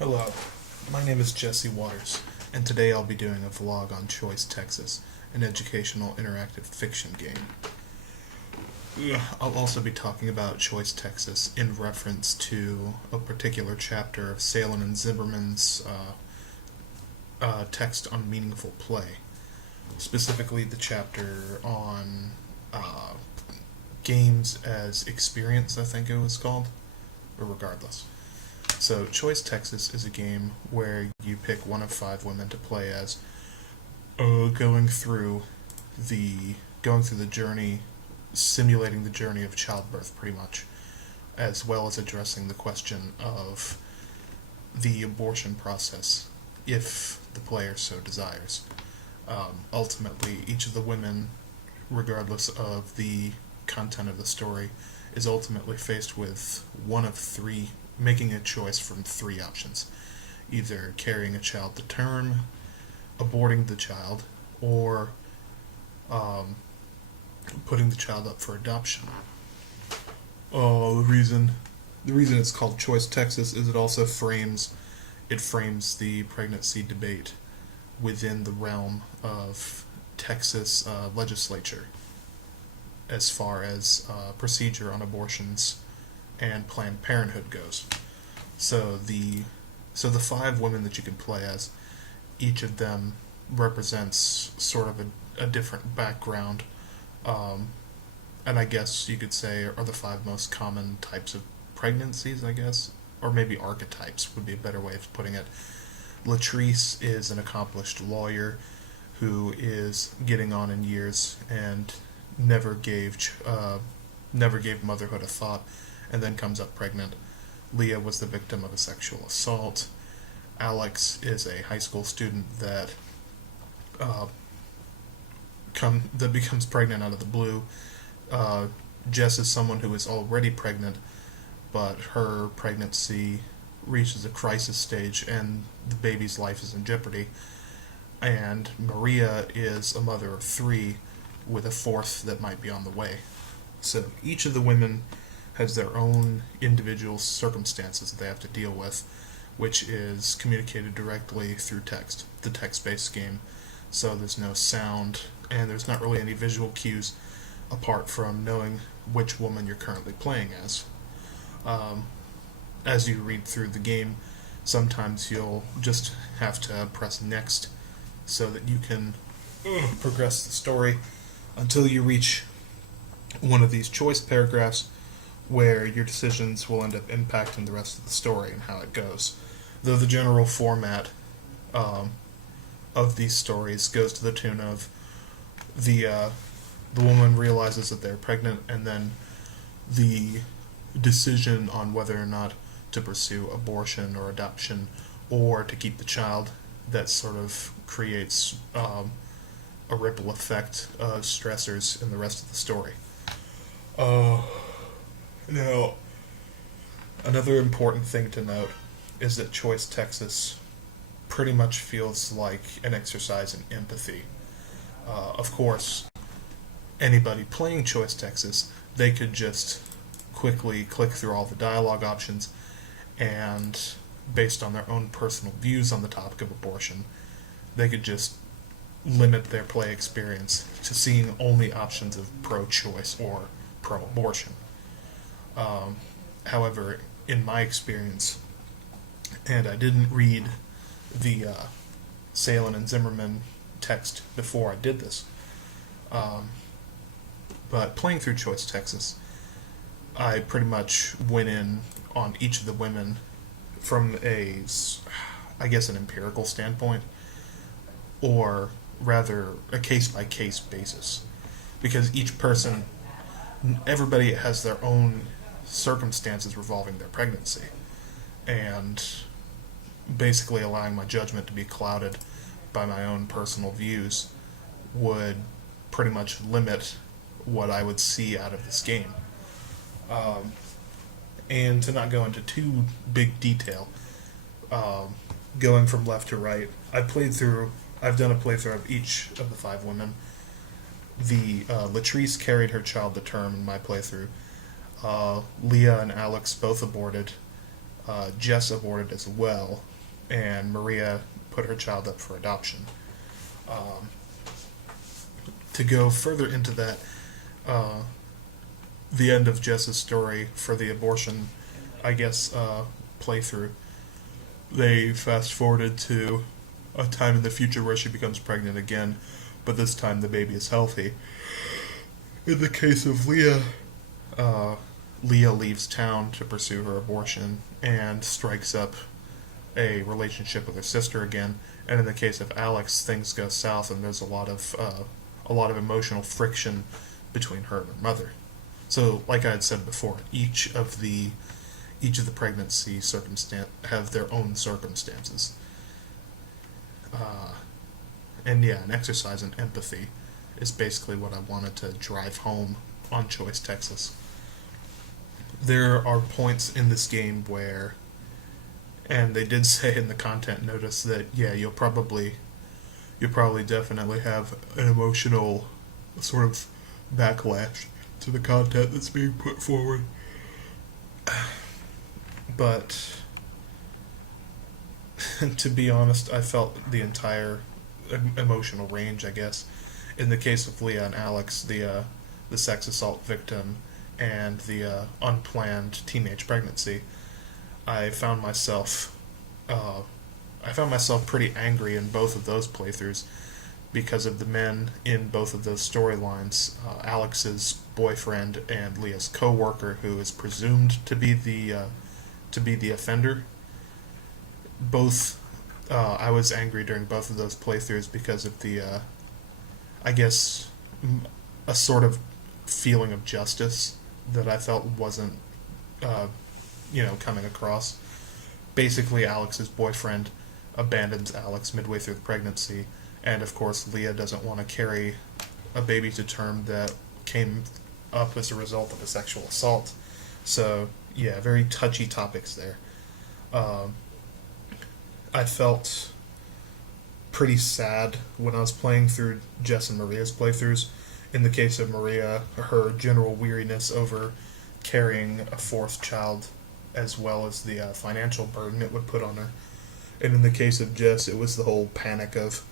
Hello, my name is Jesse Waters, and today I'll be doing a vlog on Choice Texas, an educational interactive fiction game. I'll also be talking about Choice Texas in reference to a particular chapter of Salen and Zimmerman's text on meaningful play, specifically the chapter on games as experience, I think it was called, or regardless. So, Choice Texas is a game where you pick one of five women to play as, going through the journey, simulating the journey of childbirth, pretty much, as well as addressing the question of the abortion process, if the player so desires. Ultimately, each of the women, regardless of the content of the story, is ultimately faced with one of three, making a choice from three options: either carrying a child to term, aborting the child, or um, putting the child up for adoption. The reason it's called Choice Texas is it frames the pregnancy debate within the realm of Texas legislature, as far as procedure on abortions and Planned Parenthood goes. So the five women that you can play as, each of them represents sort of a different background, um, and I guess you could say are the five most common types of pregnancies, I guess, or maybe archetypes would be a better way of putting it. Latrice is an accomplished lawyer who is getting on in years and never gave never gave motherhood a thought, and then comes up pregnant. Leah was the victim of a sexual assault. Alex is a high school student uh, that becomes pregnant out of the blue. Uh, Jess is someone who is already pregnant, but her pregnancy reaches a crisis stage and the baby's life is in jeopardy. And Maria is a mother of three with a fourth that might be on the way. So each of the women has their own individual circumstances that they have to deal with, which is communicated directly through text, the text based game. So there's no sound, and there's not really any visual cues apart from knowing which woman you're currently playing as. Um, as you read through the game, sometimes you'll just have to press next so that you can progress the story until you reach one of these choice paragraphs where your decisions will end up impacting the rest of the story and how it goes. Though the general format um, of these stories goes to the tune of the woman realizes that they're pregnant, and then the decision on whether or not to pursue abortion or adoption or to keep the child, that sort of creates a ripple effect of stressors in the rest of the story. Uh, Now, another important thing to note is that Choice Texas pretty much feels like an exercise in empathy. Of course, anybody playing Choice Texas, they could just quickly click through all the dialogue options and, based on their own personal views on the topic of abortion, they could just limit their play experience to seeing only options of pro choice or pro abortion. Um, However, in my experience, and I didn't read the Salen and Zimmerman text before I did this, um, but playing through Choice Texas, I pretty much went in on each of the women from I guess, an empirical standpoint, or rather a case by case basis, because everybody has their own circumstances revolving their pregnancy, and basically allowing my judgment to be clouded by my own personal views would pretty much limit what I would see out of this game. Um, and to not go into too big detail, um, going from left to right, I've done a playthrough of each of the five women. The Latrice carried her child to term in my playthrough. Leah and Alex both aborted. Jess aborted as well, and Maria put her child up for adoption. Um, to go further into that, uh, the end of Jess's story for the abortion, I guess, playthrough, they fast forwarded to a time in the future where she becomes pregnant again, but this time the baby is healthy. In the case of Leah, uh, Leah leaves town to pursue her abortion and strikes up a relationship with her sister again. And in the case of Alex, things go south, and there's a lot of emotional friction between her and her mother. So, like I had said before, each of the pregnancy circumstance have their own circumstances. Uh, and yeah, an exercise in empathy is basically what I wanted to drive home on Choice Texas. There are points in this game where, and they did say in the content notice that yeah, you'll probably definitely have an emotional sort of backlash to the content that's being put forward. But to be honest, I felt the entire emotional range, I guess. In the case of Leah and Alex, the sex assault victim and the unplanned teenage pregnancy, I found myself uh, I found myself pretty angry in both of those playthroughs because of the men in both of those storylines. Alex's boyfriend and Leah's co-worker, who is presumed to be the offender. Both, I was angry during both of those playthroughs because of the, I guess, a sort of feeling of justice that I felt wasn't, uh, coming across. Basically, Alex's boyfriend abandons Alex midway through the pregnancy, and of course, Leah doesn't want to carry a baby to term that came up as a result of a sexual assault. So, yeah, very touchy topics there. Um, I felt pretty sad when I was playing through Jess and Maria's playthroughs. In the case of Maria, her general weariness over carrying a fourth child, as well as the financial burden it would put on her. And in the case of Jess, it was the whole panic of,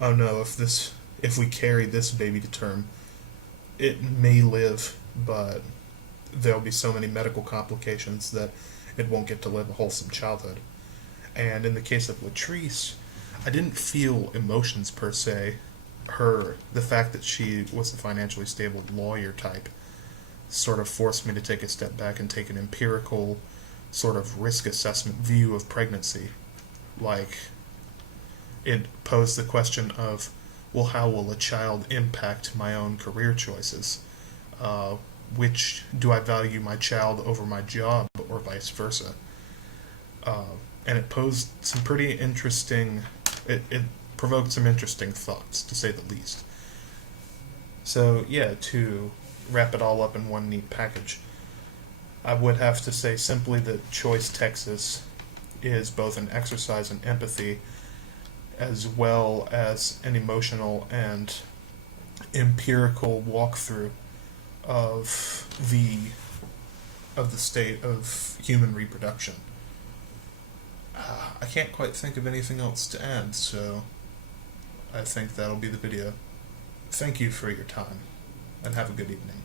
oh no, if we carry this baby to term, it may live, but there'll be so many medical complications that it won't get to live a wholesome childhood. And in the case of Latrice, I didn't feel emotions per se. The fact that she was a financially stable lawyer type sort of forced me to take a step back and take an empirical sort of risk assessment view of pregnancy. Like, it posed the question of, well, how will a child impact my own career choices? Which do I value my child over my job, or vice versa? And it posed some pretty interesting. It provoked some interesting thoughts, to say the least. So yeah, to wrap it all up in one neat package, I would have to say simply that Choice Texas is both an exercise in empathy as well as an emotional and empirical walkthrough of the state of human reproduction. I can't quite think of anything else to add, so I think that'll be the video. Thank you for your time, and have a good evening.